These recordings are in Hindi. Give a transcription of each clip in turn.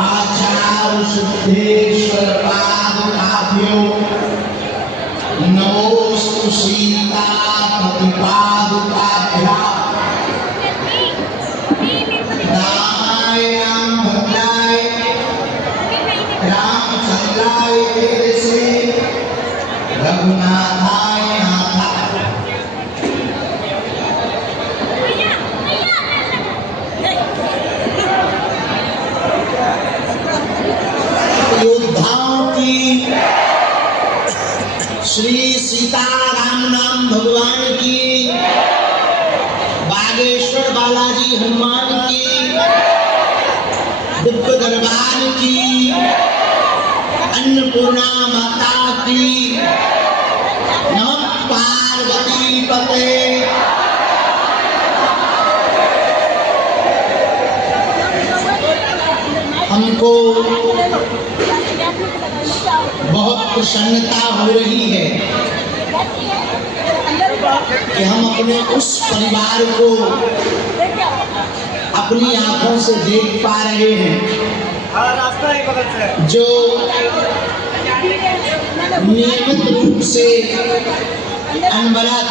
आचार्य सिद्धेश्वर पादुकाभ्यो नमोस्तु सीता पादुकाभ्यां रामाय भद्राय रामचंद्राय तेजसे रघुनाथाय नाथाय। योद्धाओं की श्री सीताराम नाम भगवान की, बागेश्वर बालाजी हनुमान की, दिव्य दरबार की, अन्नपूर्णा माता की, नमः पार्वती पते। हमको बहुत प्रसन्नता हो रही है कि हम अपने उस परिवार को अपनी आंखों से देख पा रहे हैं जो नियमित रूप से अनवरत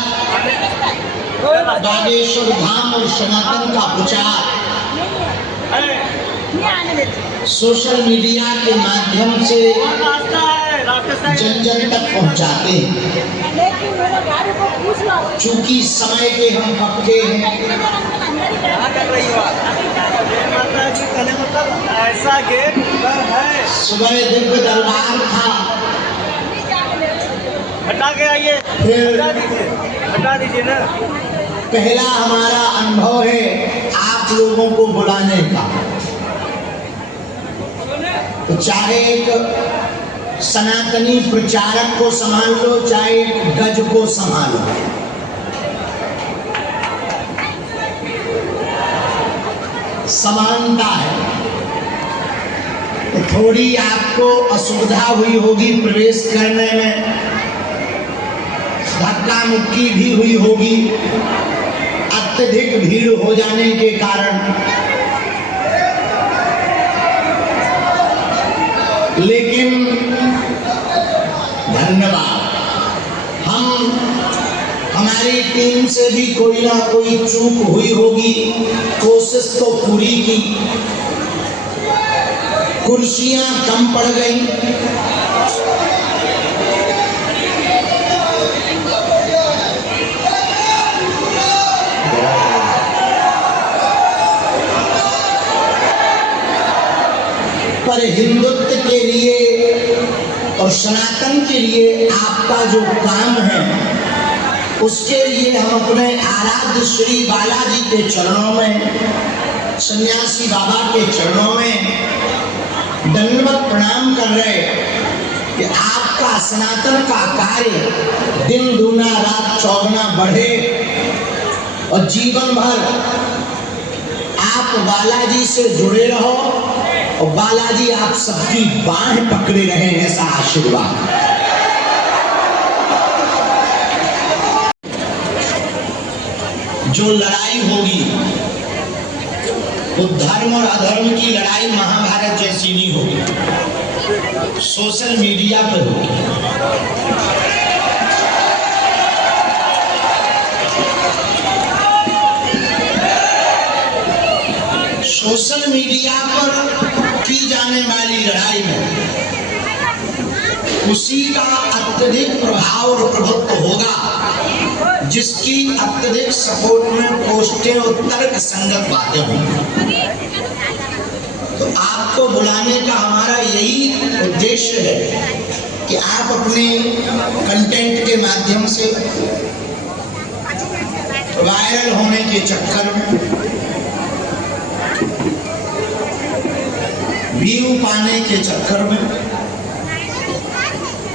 बागेश्वर धाम और सनातन का प्रचार सोशल मीडिया के माध्यम से जन जन तक पहुंचाते हैं। चूंकि समय के हम पक्के हैं, ऐसा गेट है। सुबह दिव्य दरबार था, हटा के आइए, हटा दीजिए ना। पहला हमारा अनुभव है आप लोगों को बुलाने का। तो चाहे एक सनातनी प्रचारक को संभाल लो, चाहे एक गज को संभालो, समानता है। तो थोड़ी आपको असुविधा हुई होगी प्रवेश करने में, धक्का मुक्की भी हुई होगी अत्यधिक भीड़ हो जाने के कारण। लेकिन धन्यवाद, हम हमारी टीम से भी कोई ना कोई चूक हुई होगी, कोशिश तो पूरी की। कुर्सियां कम पड़ गई, पर हिंदुत्व के लिए और सनातन के लिए आपका जो काम है उसके लिए हम अपने आराध्य श्री बालाजी के चरणों में, सन्यासी बाबा के चरणों में दंडवत प्रणाम कर रहे कि आपका सनातन का कार्य दिन दूना रात चौगुना बढ़े और जीवन भर आप बालाजी से जुड़े रहो और बालाजी आप सबकी बाह पकड़े रहे, ऐसा आशीर्वाद। जो लड़ाई होगी वो धर्म और अधर्म की लड़ाई महाभारत जैसी नहीं होगी, सोशल मीडिया पर होगी। सोशल मीडिया पर की जाने वाली लड़ाई में उसी का अत्यधिक प्रभाव और प्रभुत्व होगा जिसकी अत्यधिक सपोर्ट में पोस्टें और तर्क संगत बातें होंगी। तो आपको बुलाने का हमारा यही उद्देश्य है कि आप अपने कंटेंट के माध्यम से वायरल होने के चक्कर में, व्यू पाने के चक्कर में,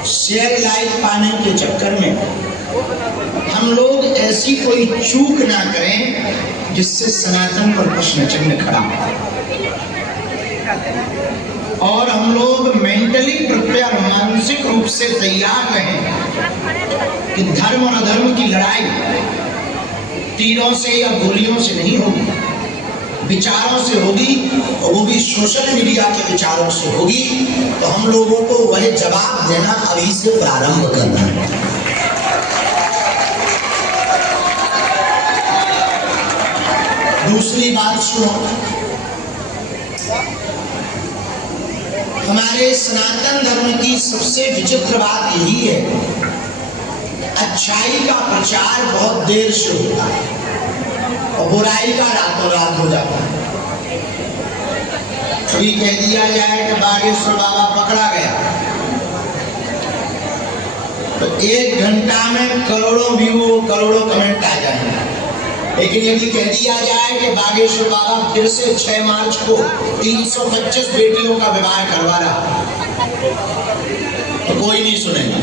शेयर लाइक पाने के चक्कर में हम लोग ऐसी कोई चूक ना करें जिससे सनातन पर प्रश्न चिन्ह खड़ा हो। और हम लोग मेंटली प्रिपेयर, मानसिक रूप से तैयार रहें कि धर्म और अधर्म की लड़ाई तीरों से या गोलियों से नहीं होगी, विचारों से होगी, और वो भी सोशल मीडिया के विचारों से होगी, तो हम लोगों को वह जवाब देना अभी से प्रारंभ करना है। दूसरी बात सुनो, हमारे सनातन धर्म की सबसे विचित्र बात यही है, अच्छाई का प्रचार बहुत देर से होता है और बुराई का रातों रात हो जाता है। कभी कह दिया जाए कि बागेश्वर बाबा पकड़ा गया, तो 1 घंटा में करोड़ों व्यू, करोड़ों कमेंट आ जाएंगे। लेकिन यदि कह दिया जाए कि बागेश्वर बाबा फिर से 6 मार्च को 325 बेटियों का विवाह करवा रहा, तो कोई नहीं सुनेगा।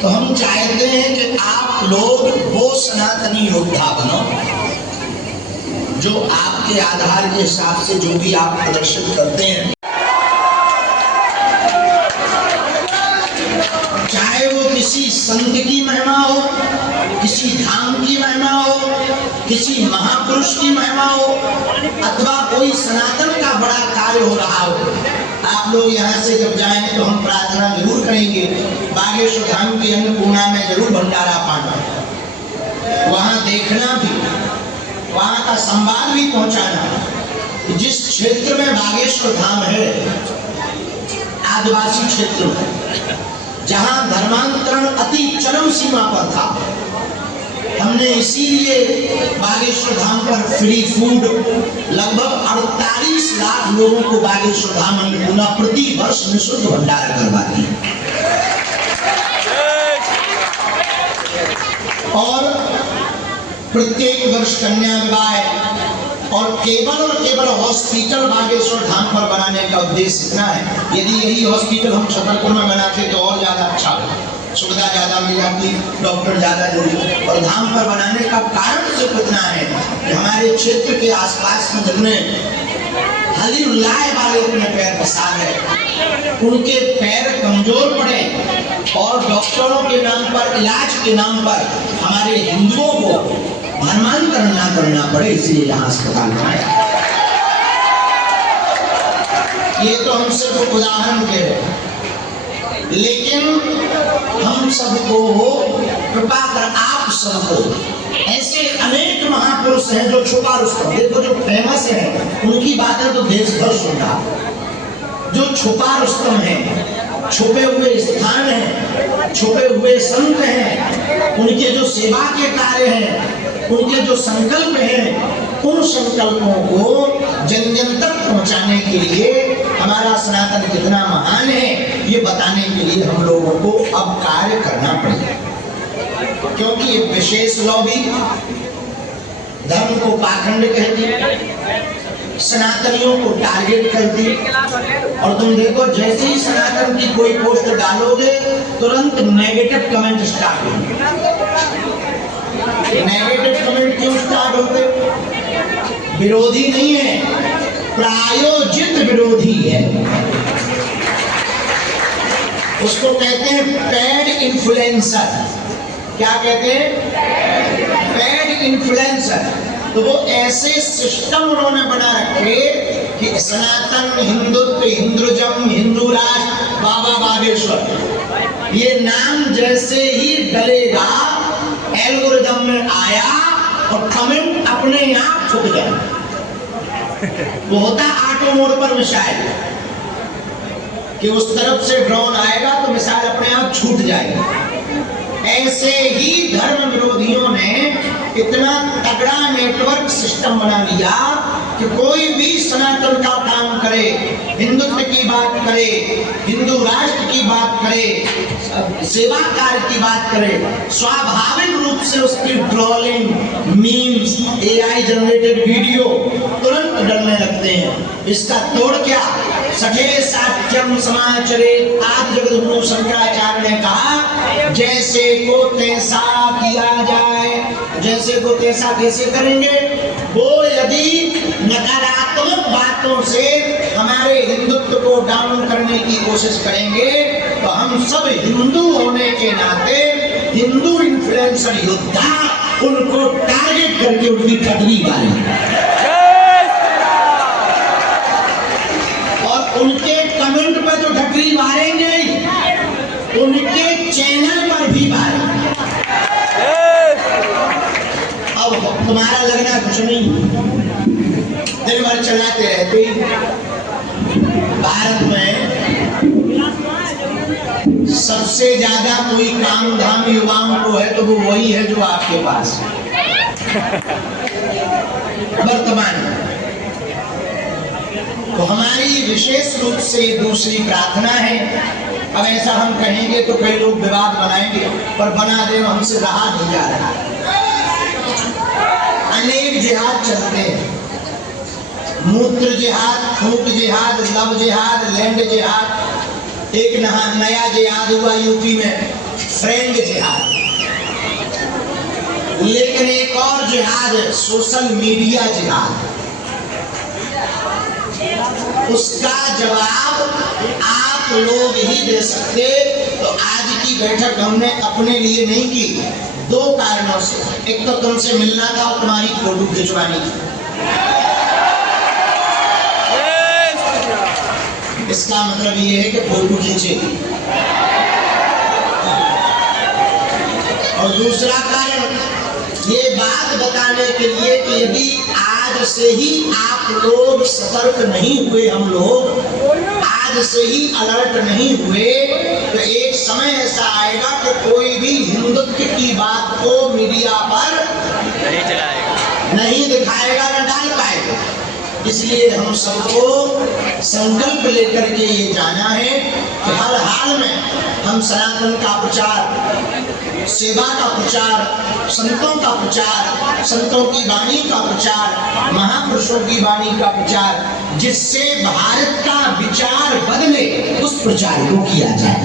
तो हम चाहते हैं कि आप लोग वो सनातनी योद्धा बनो जो आपके आधार के हिसाब से जो भी आप प्रदर्शित करते हैं, चाहे वो किसी संत की महिमा हो, किसी धाम की महिमा हो, किसी महापुरुष की महिमा हो, अथवा कोई सनातन का बड़ा कार्य हो रहा हो, आप लोग यहाँ से जब जाएं तो हम प्रार्थना जरूर करेंगे बागेश्वर धाम की अन्नपूर्णा में जरूर भंडारा पाना, वहाँ देखना भी, वहाँ का संवाद भी पहुँचाना। जिस क्षेत्र में बागेश्वर धाम है, आदिवासी क्षेत्र में, जहाँ धर्मांतरण अति चरम सीमा पर था, हमने इसीलिए बागेश्वर धाम पर फ्री फूड लगभग 48 लाख लोगों को बागेश्वर धाम अन्नपूर्णा प्रति वर्ष निःशुल्क भंडारा करवाती है। और प्रत्येक वर्ष कन्या विवाह और केवल हॉस्पिटल बागेश्वर धाम पर बनाने का उद्देश्य इतना है, यदि यही हॉस्पिटल हम छतरपुर में बनाते तो और ज्यादा अच्छा होता, सुविधा ज्यादा मिल जाती, डॉक्टर ज्यादा जरूरी। और धाम पर बनाने का कारण सिर्फ इतना है कि हमारे क्षेत्र के आसपास में जितने हलीउल्लाह वाले अपने पैर पसार है, उनके पैर कमजोर पड़े और डॉक्टरों के नाम पर, इलाज के नाम पर हमारे हिंदुओं को धर्मांतरण ना करना पड़े, इसलिए यहाँ अस्पताल बनाया। ये तो हम सिर्फ उदाहरण दे रहे हैं, लेकिन हम सबको कृपा कर, आप सबको ऐसे अनेक महापुरुष हैं जो छुपा रुस्तम, देखो जो फेमस है उनकी बातें तो देश भर सुनता, जो छुपा रुस्तम है, छुपे हुए स्थान है, छुपे हुए संत हैं, उनके जो सेवा के कार्य हैं, उनके जो संकल्प हैं, उन संकल्पों को जन जन तक पहुंचाने के लिए हमारा सनातन कितना महान है, ये बताने के लिए हम लोगों को अब कार्य करना पड़ेगा। क्योंकि ये विशेष लॉबी धर्म को पाखंड कहती, सनातनियों को टारगेट करती, और तुम देखो जैसे ही सनातन की कोई पोस्ट डालोगे तुरंत नेगेटिव कमेंट स्टार्ट होंगे। नेगेटिव कमेंट क्यों स्टार्ट होते? विरोधी नहीं है, प्रायोजित विरोधी है। उसको कहते हैं पेड इन्फ्लुएंसर। क्या कहते हैं? Paid influencer. तो वो ऐसे सिस्टम उन्होंने बना रखे कि सनातन, हिंदुत्व, हिंदुइज्म, हिंदू राष्ट्र, बाबा बागेश्वर, ये नाम जैसे ही डलेगा एल्गोरिदम में आया और कमेंट अपने आप छुप जाए। वो होता ऑटो मोड पर मिसाइल कि उस तरफ से ड्रोन आएगा तो मिसाइल अपने आप छूट जाएगी। ऐसे ही धर्म विरोधियों ने इतना तगड़ा नेटवर्क सिस्टम बना लिया कि कोई भी सनातन का काम करे, हिंदुत्व की बात करे, हिंदू राष्ट्र की बात करे, सेवा कार्य की बात करे, स्वाभाविक रूप से उसकी trolling, memes, AI generated video तुरंत डलने लगते हैं। इसका तोड़ क्या? सठे साक्ष्यम समाचरित आदि जगद्गुरु शंकराचार्य ने कहा, जैसे को तैसा किया जाए। जैसे को तैसा कैसे करेंगे? वो यदि नकारात्मक बातों से हमारे हिंदुत्व को डाउन करने की कोशिश करेंगे तो हम सब हिंदू होने के नाते हिंदू इन्फ्लुएंसर योद्धा उनको टारगेट करके उनकी ठगनी मारी और उनके कमेंट पर तो ठगनी मारेंगे ही, उनके चैनल पर भी मारेंगे। अब तुम्हारा लगना कुछ नहीं, दिन भर चलाते रहते ही। भारत में सबसे ज्यादा कोई काम धाम युवाओं को है तो वो वही है जो आपके पास वर्तमान में। तो हमारी विशेष रूप से दूसरी प्रार्थना है, अब ऐसा हम कहेंगे तो कई लोग विवाद बनाएंगे, पर बना दे हमसे रहा नहीं जा रहा। अनेक जिहाद चलते हैं, मूत्र जिहाद, थूक जिहाद, लव जिहाद, लैंड जिहाद। एक नया जिहाद हुआ यूपी में, फ्रेंड जिहाद। लेकिन एक और जिहाद है, सोशल मीडिया जिहाद। उसका जवाब आप लोग ही दे सकते। तो आज की बैठक हमने अपने लिए नहीं की, दो कारणों से। एक तो तुमसे मिलना था और तुम्हारी फोटो खिंचवानी थी। इसका मतलब ये है कि फोटो खींचेगी। और दूसरा कारण ये बात बताने के लिए कि यदि आज से ही आप लोग सतर्क नहीं हुए, हम लोग आज से ही अलर्ट नहीं हुए, तो एक समय ऐसा आएगा कि कोई भी हिंदुत्व की बात को मीडिया पर नहीं चलाएगा, नहीं दिखाएगा, न डाल पाएगा। इसलिए हम सबको संकल्प लेकर के ये जाना है कि हर हाल में हम सनातन का प्रचार, सेवा का प्रचार, संतों का प्रचार, संतों की वाणी का प्रचार, महापुरुषों की वाणी का प्रचार, जिससे भारत का विचार बदले, उस प्रचार को किया जाए।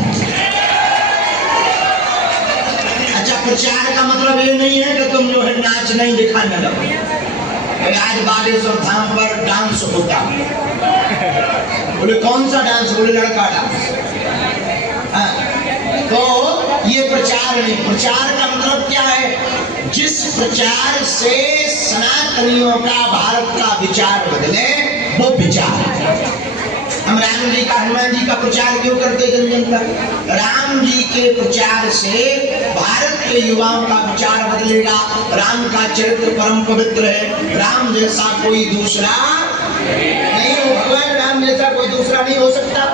अच्छा, प्रचार का मतलब ये नहीं है कि तुम जो है नाच नहीं दिखाने लगो। आज बागेश्वर धाम पर डांस होता, बोले कौन सा डांस? बोले लड़का डांस। तो ये प्रचार नहीं। प्रचार का मतलब क्या है? जिस प्रचार से सनातनियों का, भारत का विचार बदले, वो विचार। हम राम जी का, हनुमान जी का प्रचार क्यों करते जन जन तक? राम जी के प्रचार से भारत के युवाओं का विचार बदलेगा। राम का चरित्र परम पवित्र है, राम जैसा कोई दूसरा नहीं हो, भगवान राम जैसा कोई दूसरा नहीं हो सकता।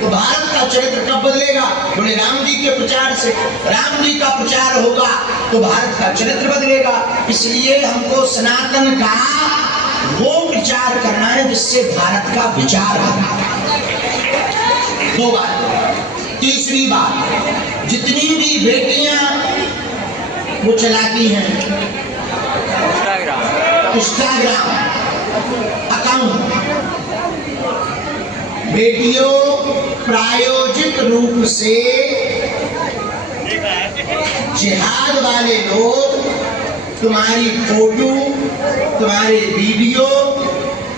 तो भारत का चरित्र कब बदलेगा? बोले राम जी के प्रचार से। राम जी का प्रचार होगा तो भारत का चरित्र बदलेगा। इसलिए हमको सनातन का वो विचार करना है जिससे भारत का विचार आना। दो बात। तीसरी बात, जितनी भी बेटियां वो चलाती हैं इंस्टाग्राम अकाउंट, बेटियों प्रायोजिक रूप से जिहाद वाले लोग तुम्हारी फोटो, तुम्हारे वीडियो,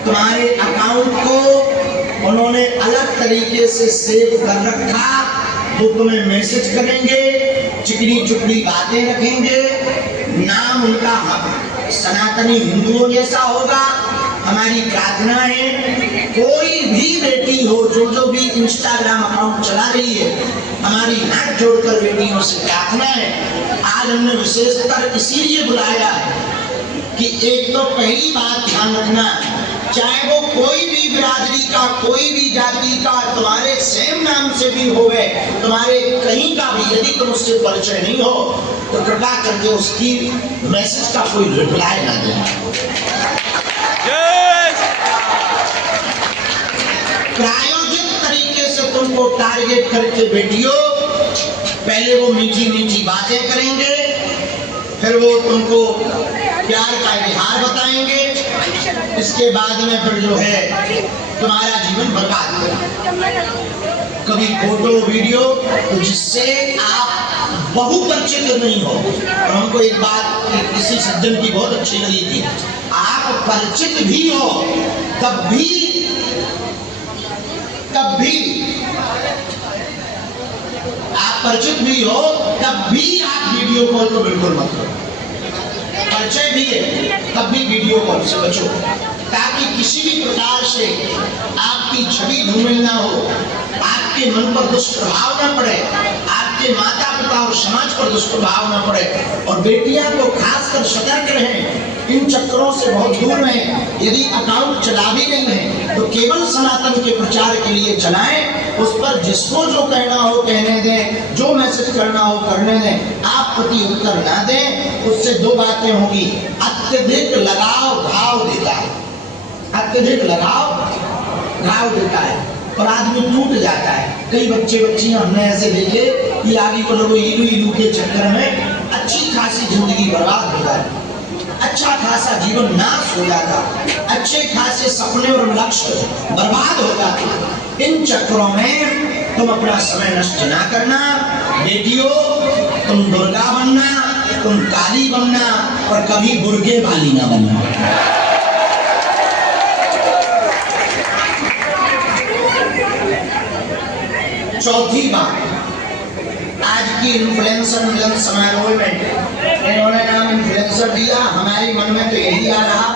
तुम्हारे अकाउंट को उन्होंने अलग तरीके से सेव कर रखा। वो तुम्हें मैसेज करेंगे, चिकनी चुपड़ी बातें रखेंगे, नाम उनका सनातनी हिंदुओं जैसा होगा। हमारी प्रार्थना है, कोई भी बेटी हो जो भी इंस्टाग्राम अकाउंट चला रही है, हमारी हाथ जोड़कर बेटियों से प्रार्थना है। आज हमने विशेषकर इसीलिए बुलाया है कि एक तो पहली बात ध्यान रखना, चाहे वो कोई भी बिरादरी का, कोई भी जाति का, तुम्हारे सेम नाम से भी हो गए, तुम्हारे कहीं का भी, यदि तुम उससे परिचय नहीं हो तो कृपा करके उसकी मैसेज का कोई रिप्लाई ना देना। प्रायोजिक तरीके से तुमको टारगेट करके बेटियों, पहले वो मीठी मीठी बातें करेंगे, फिर वो तुमको प्यार का इतिहास बताएंगे, इसके बाद में फिर जो है तुम्हारा जीवन बर्बाद करेंगे। कभी फोटो वीडियो तो जिससे आप बहुपरिचित नहीं हो। और हमको एक बात किसी सज्जन की बहुत अच्छी लगी थी, आप परिचित भी हो तब भी आप परिचित भी हो तब भी आप वीडियो कॉल को बिल्कुल मत करो। परिचय भी है तब भी वीडियो कॉल से बचो, ताकि किसी भी प्रकार से आपकी छवि धूमिल ना हो, आपके मन पर दुष्प्रभाव न पड़े, आपके माता पिता और समाज पर दुष्प्रभाव न पड़े। और बेटियां तो खासकर सतर्क रहें, इन चक्करों से बहुत दूर रहें। यदि अकाउंट चला भी नहीं है तो केवल सनातन के प्रचार के लिए चलाएं, उस पर जिसको जो कहना हो कहने दें, जो मैसेज करना हो करने दें, आप प्रति उत्तर ना दें। उससे दो बातें होंगी, अत्यधिक लगाव घाव देता है, अत्यधिक लगाव घाव देता है और आदमी टूट जाता है। कई बच्चे बच्चियां हमने ऐसे देखे कि आगे को लोग इलू इलू के चक्कर में अच्छी खासी जिंदगी बर्बाद हो जाती, अच्छा खासा जीवन नाश हो जाता, अच्छे खासे सपने और लक्ष्य बर्बाद हो जाते। इन चक्करों में तुम अपना समय नष्ट ना करना। बेटियों, तुम दुर्गा बनना, तुम काली बनना और कभी बुर्गे वाली ना बनना। चौथी बात, आज की इन्फ्लुएंसर मिलन समारोह में इन्होंने नाम इन्फ्लुएंसर दिया, हमारे मन में तो यही आ रहा,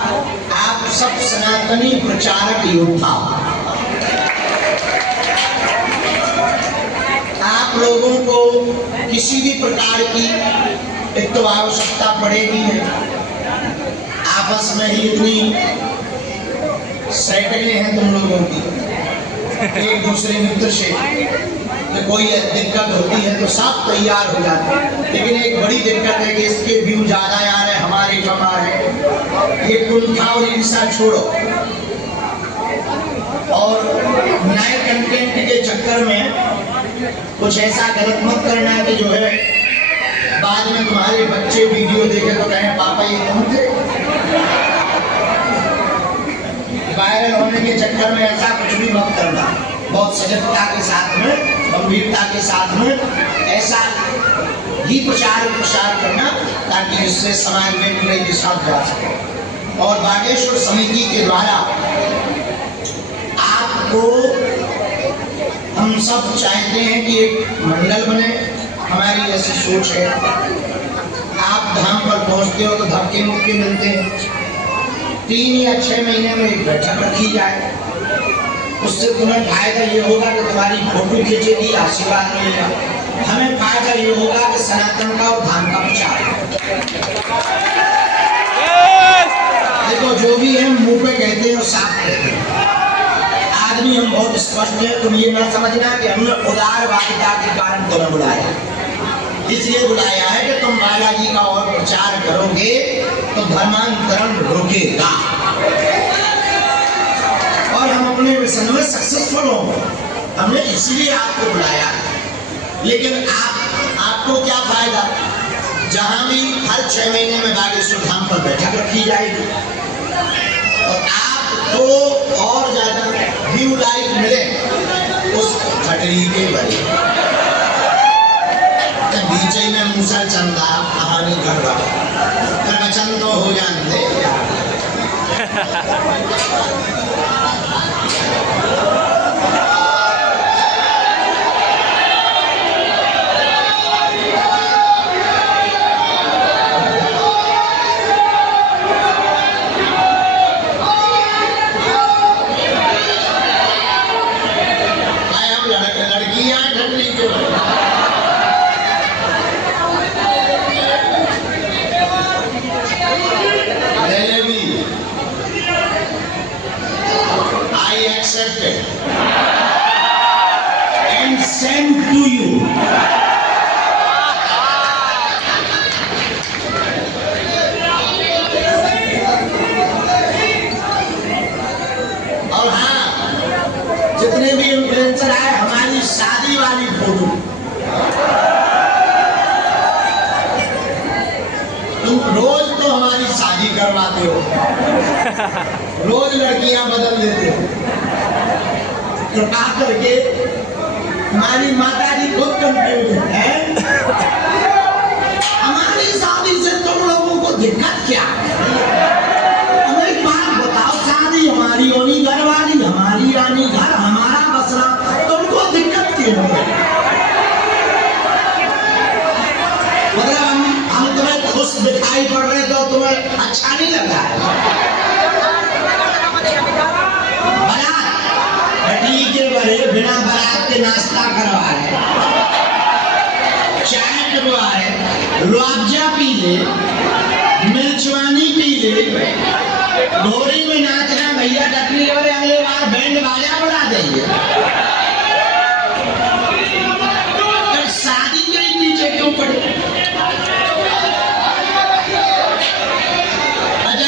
आप सब सनातनी प्रचारक योद्धा। आप लोगों को किसी भी प्रकार की एक तो आवश्यकता पड़ेगी है, आपस में ही इतनी सैकड़े हैं तुम लोगों की एक दूसरे मित्र से, तो कोई दिक्कत होती है तो सब तैयार हो जाते हैं। लेकिन एक बड़ी दिक्कत है कि इसके व्यू ज्यादा आ रहे हैं, हमारे कम आ रहे हैं। ये कुंठा और ईर्ष्या छोड़ो और नए कंटेंट के चक्कर में कुछ ऐसा गलत मत करना कि जो है बाद में तुम्हारे बच्चे वीडियो देखे तो कहें पापा ये कौन थे। वायरल होने के चक्कर में ऐसा कुछ भी मत करना। बहुत सजगता के साथ में, गंभीरता के साथ में ऐसा ही प्रचार करना, ताकि इससे समाज में नई दिशा जा सके। और बागेश्वर समिति के द्वारा आपको हम सब चाहते हैं कि एक मंडल बने, हमारी ऐसी सोच है। आप धाम पर पहुंचते हो तो धक्के मुक्के मिलते हैं, 3 या 6 महीने में एक बैठक रखी जाए, उससे तुम्हें फायदा ये होगा कि तुम्हारी फोटो खींचेगी, आशीर्वाद मिलेगा। हमें फायदा ये होगा कि सनातन का और धाम का प्रचार। देखो जो भी है मुंह पे कहते हैं और साफ कहते हैं, आदमी हम बहुत स्पष्ट है। तुम ये ना समझना कि हमने उदारवादिता के कारण तुम्हें बुलाया, इसलिए बुलाया है कि तुम बालाजी का और प्रचार करोगे तो धर्मांतरण रुकेगा और हम अपने मिशन में सक्सेसफुल होंगे। हमने इसलिए आपको बुलाया। लेकिन आपको क्या फायदा, जहां भी हर 6 महीने में बागेश्वर धाम पर बैठक रखी जाएगी और आपको और ज्यादा व्यू लाइक मिले उस खटरी के बड़े बीचे में मूसल चंदा कहानी कर रहा प्रवचन तो हो जाते लड़कियां ठंडी के accepted and sent to you. और हाँ, जितने भी इन्फ्लुएंसर आए, हमारी शादी वाली फोटो तुम रोज तो हमारी शादी करवाते हो, रोज लड़कियां बदल देते हो, कृपा करके हमारी माता जी खुद कंफ्यूज है, हमारी शादी से तुम लोगों को दिक्कत क्या है? हमें एक बात बताओ, शादी हमारी होनी, घर वाली हमारी रानी, घर हमारा बसना, तुमको दिक्कत क्यों है? अच्छा नहीं लग रहा है। बारात ठीक के बड़े बिना बारात के नाश्ता करवा रहे, चाय करवा रहे, रुआबजा पी ले, मिर्चवानी पी ले, डोरी में नाचना भैया टकली और अगले बार बैंड बाजा बढ़ा देंगे। तो शादी के पीछे क्यों पड़े? अच्छा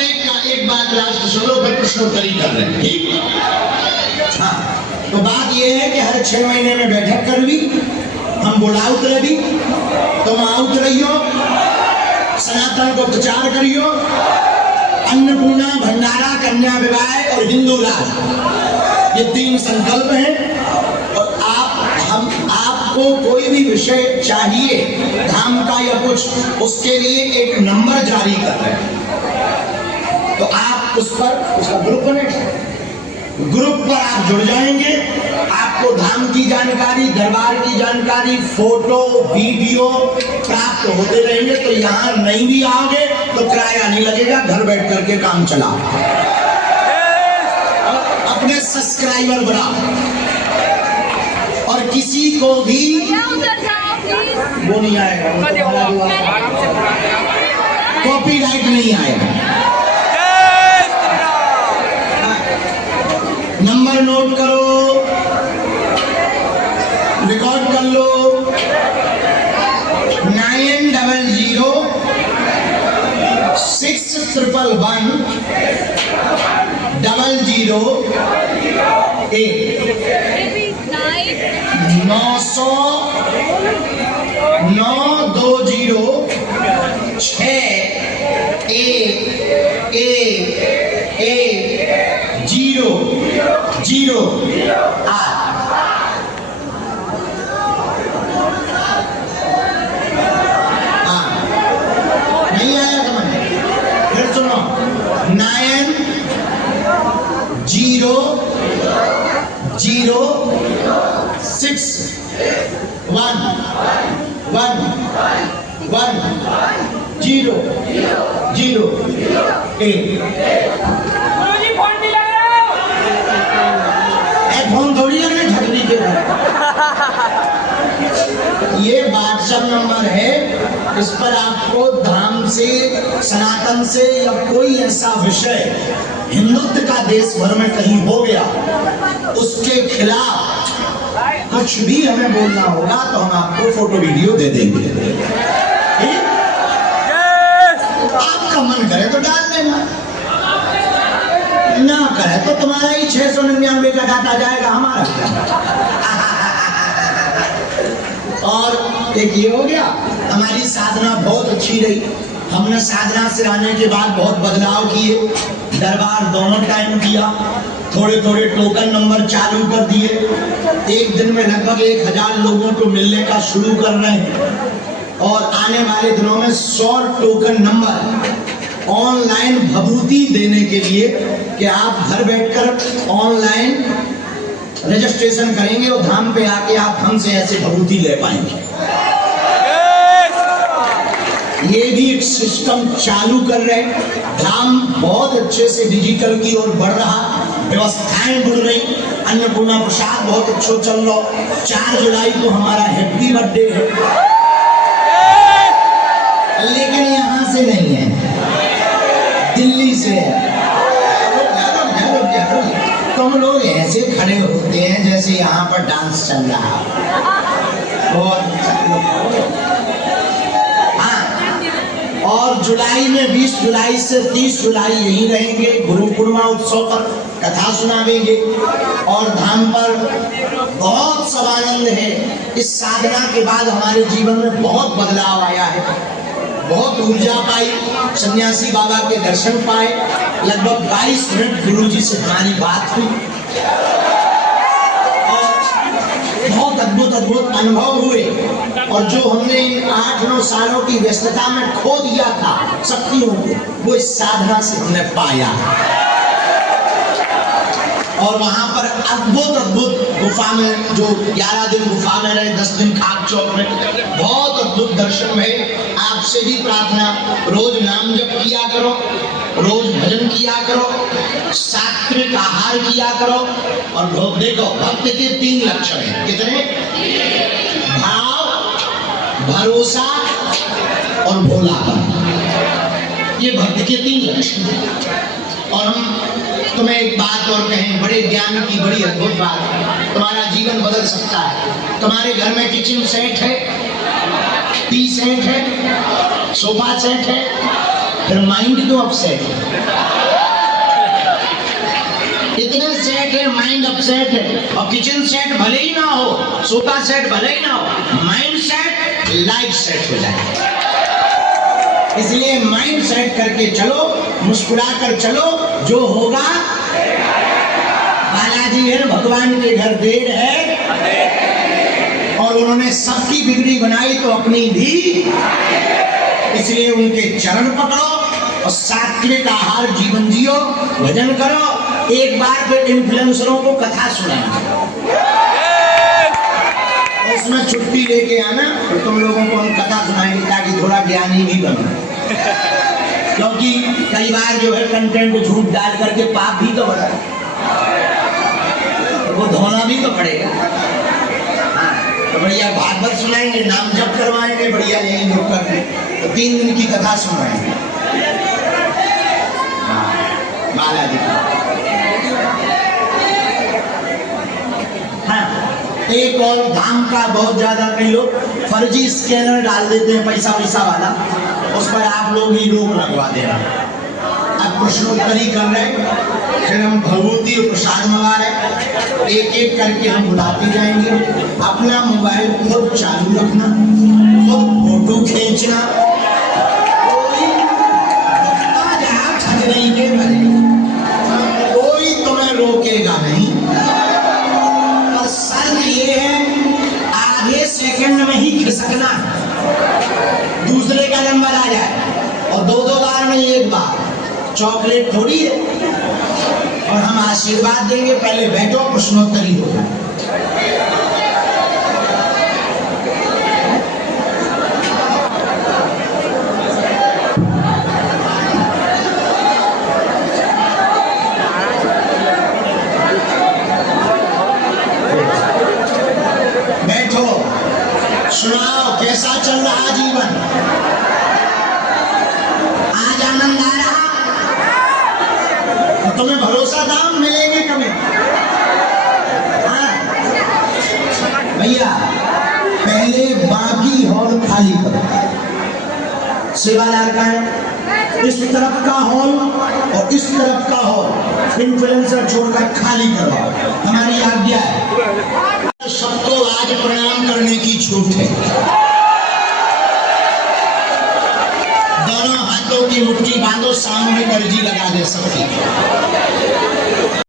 एक बात लास्ट सुनो, फिर प्रश्नोत्तरी कर रहे हैं, ठीक? हाँ, तो बात यह है कि हर 6 महीने में बैठक कर ली, हम बुलाउत रही, तुम आउत रहियो, सनातन को प्रचार करियो, अन्नपूर्णा, भंडारा, कन्या विवाह और हिंदू राज, ये 3 संकल्प हैं। और आपको कोई भी विषय चाहिए धाम का या कुछ, उसके लिए एक नंबर जारी कर रहे हैं, तो आप उसका ग्रुप बनेगा, ग्रुप पर आप जुड़ जाएंगे, आपको धाम की जानकारी, दरबार की जानकारी, फोटो वीडियो प्राप्त होते रहेंगे। तो यहाँ नहीं भी आओगे तो किराया नहीं लगेगा, घर बैठ करके काम चलाओ और अपने सब्सक्राइबर बढ़ाओ। और किसी को भी वो नहीं आएगा, कॉपीराइट नहीं आएगा। नंबर नोट करो, रिकॉर्ड कर लो, 900 611 008 900 920 611 008। नहीं आया समझ? फिर सुनो, 900 फोन थोड़ी लगने ठगनी के ये व्हाट्सएप नंबर है, इस पर आपको धाम से, सनातन से या कोई ऐसा विषय हिंदुत्व का देश भर में कहीं हो गया, उसके खिलाफ कुछ भी हमें बोलना होगा तो हम आपको फोटो वीडियो दे देंगे। ठीक? आपका मन करे तो डाल देना, ना करे तो तुम्हारा ही 699 का डाटा जाएगा, हमारा और एक ये हो गया, हमारी साधना बहुत अच्छी रही। हमने साधना से आने के बाद बहुत बदलाव किए, दरबार दोनों टाइम किया, थोड़े थोड़े टोकन नंबर चालू कर दिए, एक दिन में लगभग 1000 लोगों को मिलने का शुरू कर रहे हैं। और आने वाले दिनों में 100 टोकन नंबर ऑनलाइन भभूति देने के लिए कि आप घर बैठकर ऑनलाइन रजिस्ट्रेशन करेंगे और धाम पे आके आप हमसे ऐसे भभूति ले पाएंगे। ये भी एक सिस्टम चालू कर रहे हैं। धाम बहुत अच्छे से डिजिटल की ओर बढ़ रहा, व्यवस्थाएं बढ़ रही, अन्नपूर्णा प्रसाद बहुत अच्छा चल रहा। 4 जुलाई को हमारा हैप्पी बर्थडे है, लेकिन यहाँ से नहीं है, दिल्ली से है। तुम लोग ऐसे खड़े होते हैं जैसे यहाँ पर डांस चल रहा है। और जुलाई में 20 जुलाई से 30 जुलाई यहीं रहेंगे, गुरु पूर्णिमा उत्सव पर कथा सुनावेंगे। और धाम पर बहुत सब आनंद है। इस साधना के बाद हमारे जीवन में बहुत बदलाव आया है, बहुत ऊर्जा पाई, सन्यासी बाबा के दर्शन पाए। लगभग 22 मिनट गुरु जी से हमारी बात हुई और बहुत अद्भुत अद्भुत अनुभव हुए। और जो हमने इन 8-9 सालों की व्यस्तता में खो दिया था शक्तियों को, वो इस साधना से हमने पाया। और वहां पर अद्भुत अद्भुत गुफा में, जो 11 दिन गुफा में रहे, 10 दिन खाक चौक में, बहुत अद्भुत दर्शन हुए। आपसे भी प्रार्थना, रोज नाम जप किया करो, सात्विक आहार किया करो। और देखो भक्त के 3 लक्षण हैं। कितने? भाव, भरोसा और भोलापन। ये भक्त के 3 लक्षण हैं। और हम तुम्हें एक बात और कहें, बड़े ज्ञान की बड़ी अद्भुत बात, तुम्हारा जीवन बदल सकता है। तुम्हारे घर में किचन सेट है, टी सेट है, सोफा सेट है, फिर माइंड क्यों अपसेट है? इतने सेट है, माइंड अपसेट है। और किचन सेट भले ही ना हो, सोफा सेट भले ही ना हो, माइंड सेट, लाइफ सेट हो जाए। इसलिए माइंड सेट करके चलो, मुस्कुरा कर चलो, जो होगा। बालाजी है भगवान के घर देर है, और उन्होंने सबकी बिगड़ी बनाई तो अपनी भी। इसलिए उनके चरण पकड़ो और सात्विक आहार जीवन जियो, भजन करो। एक बार फिर इन्फ्लुएंसरों को कथा सुनाएंगे, उसमें छुट्टी लेके आना, तो तुम लोगों को हम कथा सुनाएंगे ताकि थोड़ा ज्ञानी भी बनो। क्योंकि कई बार जो है कंटेंट झूठ डाल करके पाप भी तो बढ़ा, तो वो धोना भी तो पड़ेगा। हाँ, तो बढ़िया भागवत सुनाएंगे, नाम जप करवाएंगे, बढ़िया यही लोग करके, तो 3 दिन की कथा सुनाएंगे। हाँ, बालाजी। हाँ, एक और धाम का बहुत ज्यादा कई लोग फर्जी स्कैनर डाल देते हैं, पैसा वैसा वाला, उस पर आप लोग ही रोक लगवा देना। अब प्रश्नोत्तरी कर रहे, फिर हम भगवती और प्रसाद मंगा रहे, एक एक करके हम बुलाते जाएंगे। अपना मोबाइल खुद चालू रखना, खुद फोटो खींचना, नहीं के कोई तुम्हें रोकेगा नहीं। और शर्त ये है, आधे सेकंड में ही खिसकना, दूसरे का नंबर आ जाए, और 2-2 बार में 1 बार। चॉकलेट थोड़ी है। और हम आशीर्वाद देंगे, पहले बैठो, प्रश्नोत्तरी हो जाए। सुनाओ कैसा चल रहा जीवन? आज आनंद आ रहा? तो तुम्हें भरोसा दाम मिलेंगे कभी? हाँ भैया, पहले बाकी हॉल खाली करो। सेवादार का है, इस तरफ का हॉल और इस तरफ का हॉल इन्फ्लुएंसर छोड़कर खाली करो, हमारी आज्ञा है। सबको आज प्रणाम करने की छूट है। दोनों हाथों की मुट्ठी बांधो, सामूहिक अर्जी लगा दे सबकी।